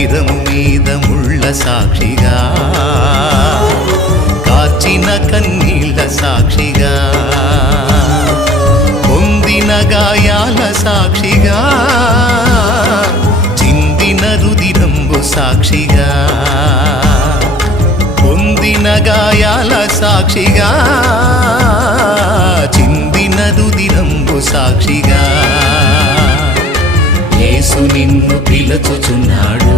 శిరము మీద ముళ్ళ సాక్షిగా, కార్చిన కన్నీళ్ళ సాక్షిగా, పొందిన గాయాల సాక్షిగా, చిందిన రుదిరంబు సాక్షిగా, పొందిన గాయాల సాక్షిగా, చిందిన రుదిరంబు సాక్షిగా, యేసు నిన్ను పిలుచుచున్నాడు.